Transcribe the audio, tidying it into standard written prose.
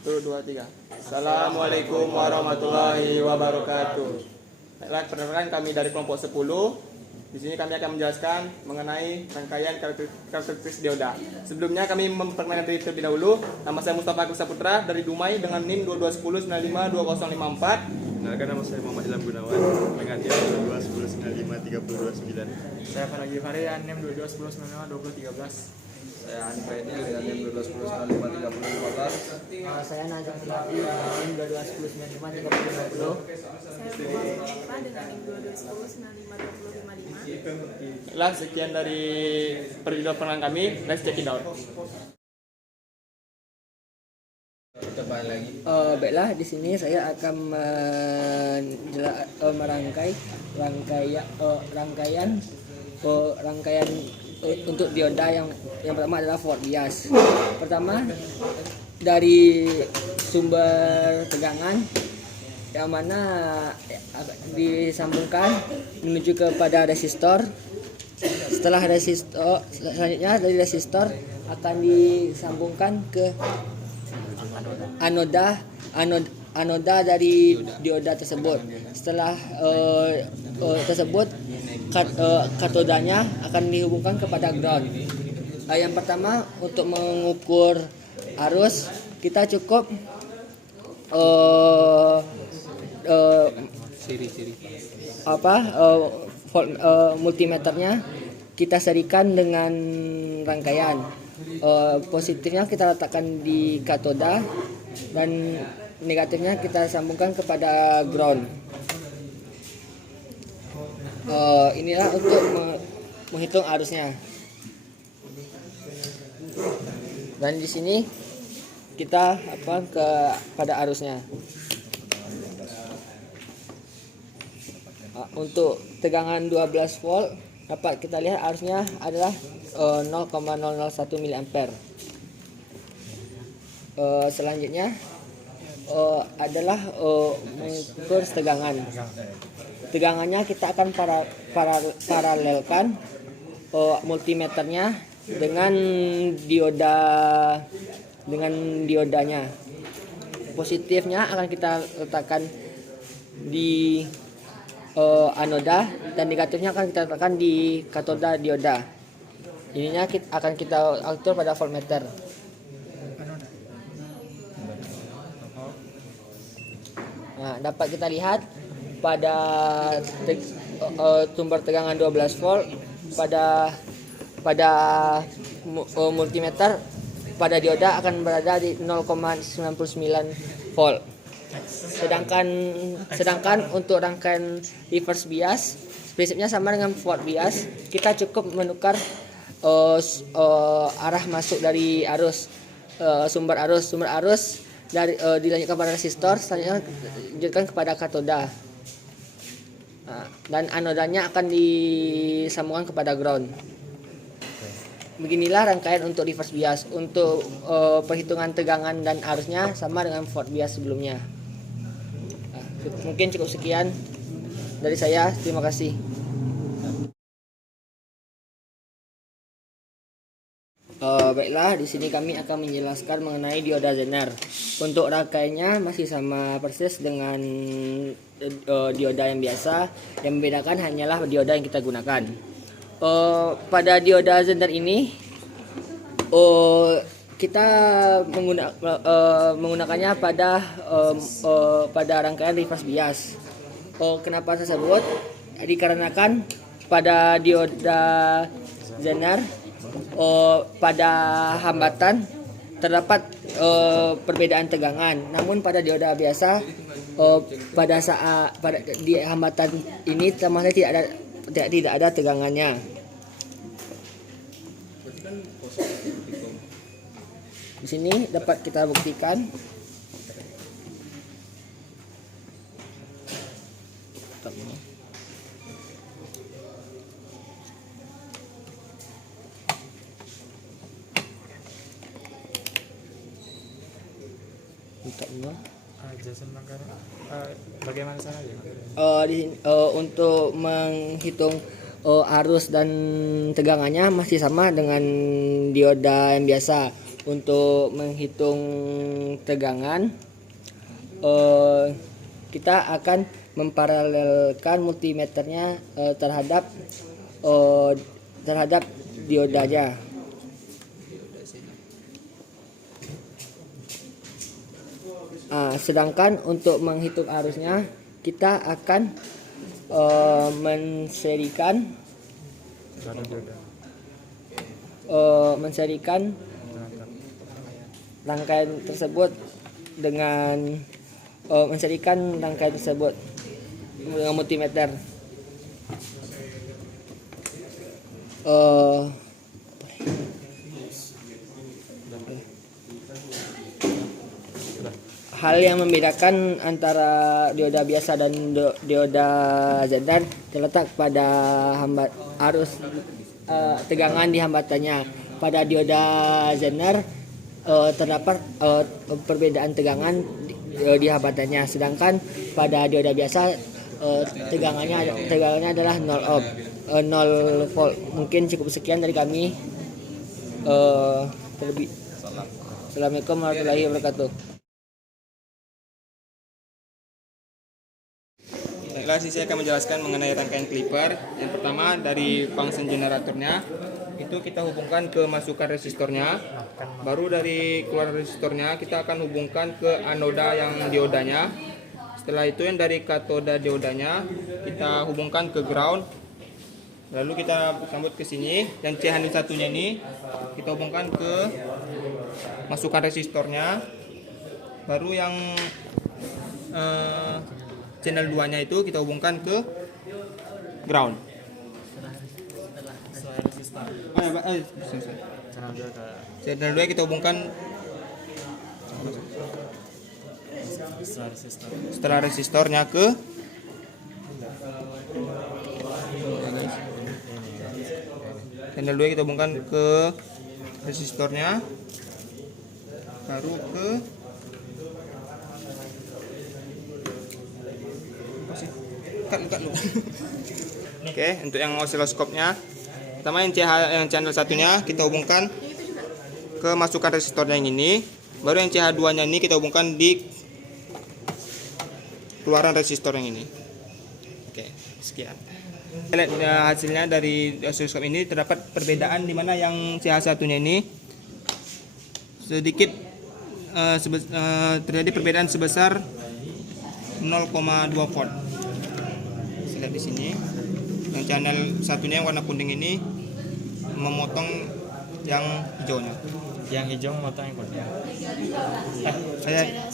1, 2, 3. Assalamualaikum warahmatullahi wabarakatuh. Baiklah, perkenalkan kami dari kelompok 10. Di sini kami akan menjelaskan mengenai rangkaian karakteristik dioda. Sebelumnya kami memperkenalkan diri terlebih dahulu. Nama saya Mustafa Agus Saputra dari Dumai dengan NIM 2210952054. Kenalkan, nama saya Muhammad Ilham Gunawan dengan NIM 2210953029. Saya Faragi Fahrian, NIM 2210952013. Saya Hanif Faidil dengan NIM 2210953015. Saya Najam Melati NIM 2210953020. Saya Muhammad dengan NIM 2210952055. Baiklah, sekian dari perjumpaan perkenalan kami. Let's check it out. Kita balik lagi. Baiklah, di sini saya akan merangkai rangkaian untuk dioda yang pertama adalah Ford bias. Pertama dari sumber tegangan yang mana disambungkan menuju kepada resistor. Setelah resistor, selanjutnya dari resistor akan disambungkan ke anoda dari dioda tersebut. Setelah tersebut katodanya akan dihubungkan kepada ground. Yang pertama, untuk mengukur arus kita cukup multimeternya kita serikan dengan rangkaian. Positifnya kita letakkan di katoda dan negatifnya kita sambungkan kepada ground. Inilah untuk menghitung arusnya. Dan di sini kita pada arusnya. Untuk tegangan 12 volt dapat kita lihat arusnya adalah 0,001 mA. Selanjutnya adalah mengukur tegangan. Tegangannya kita akan paralelkan multimeternya dengan diodanya. Positifnya akan kita letakkan di anoda dan negatifnya akan kita letakkan di katoda dioda. Ininya akan kita atur pada voltmeter. Nah, dapat kita lihat pada sumber tegangan 12 volt pada multimeter pada dioda akan berada di 0,99 volt. Sedangkan untuk rangkaian reverse bias prinsipnya sama dengan forward bias. Kita cukup menukar arah masuk dari arus, sumber arus dari dilanjutkan pada resistor, selanjutnya dilanjutkan kepada katoda. Dan anodanya akan disambungkan kepada ground. Beginilah rangkaian untuk reverse bias. Untuk perhitungan tegangan dan arusnya sama dengan forward bias sebelumnya. Mungkin cukup sekian dari saya. Terima kasih. Baiklah, di sini kami akan menjelaskan mengenai dioda Zener. Untuk rangkaiannya masih sama persis dengan dioda yang biasa. Yang membedakan hanyalah dioda yang kita gunakan. Pada dioda Zener ini kita menggunakannya pada rangkaian reverse bias. Kenapa tersebut? Dikarenakan pada dioda Zener pada hambatan terdapat perbedaan tegangan. Namun pada dioda biasa di hambatan ini sama sekali tidak ada tegangannya. Di sini dapat kita buktikan. Bagaimana caranya? Untuk menghitung arus dan tegangannya masih sama dengan dioda yang biasa. untuk menghitung tegangan, kita akan memparalelkan multimeternya terhadap diodanya. Sedangkan untuk menghitung arusnya kita akan menserikan rangkaian tersebut dengan multimeter. Hal yang membedakan antara dioda biasa dan dioda Zener terletak pada tegangan di hambatannya. Pada dioda Zener terdapat perbedaan tegangan di hambatannya, sedangkan pada dioda biasa tegangannya adalah 0 volt. Mungkin cukup sekian dari kami. Assalamualaikum warahmatullahi wabarakatuh. Baiklah, saya akan menjelaskan mengenai rangkaian clipper. Yang pertama dari function generatornya itu kita hubungkan ke masukan resistornya. Baru dari keluar resistornya kita akan hubungkan ke anoda yang diodanya. Setelah itu yang dari katoda diodanya kita hubungkan ke ground. Lalu kita sambut ke sini. Yang C-1-nya ini kita hubungkan ke masukan resistornya. Baru yang channel 2-nya itu kita hubungkan ke ground. Channel 2 kita hubungkan setelah resistornya ke channel 2 kita hubungkan ke resistornya, baru ke Oke, untuk yang osiloskopnya, pertama yang channel 1-nya kita hubungkan ke masukan resistornya yang ini, baru yang CH2-nya ini kita hubungkan di keluaran resistor yang ini. Oke, sekian. Kita lihat hasilnya dari osiloskop ini terdapat perbedaan di mana yang CH1-nya ini sedikit terjadi perbedaan sebesar 0,2 volt. Lihat di sini, yang channel satunya yang warna kuning ini memotong yang hijaunya. Yang hijau memotong yang kuning. Saya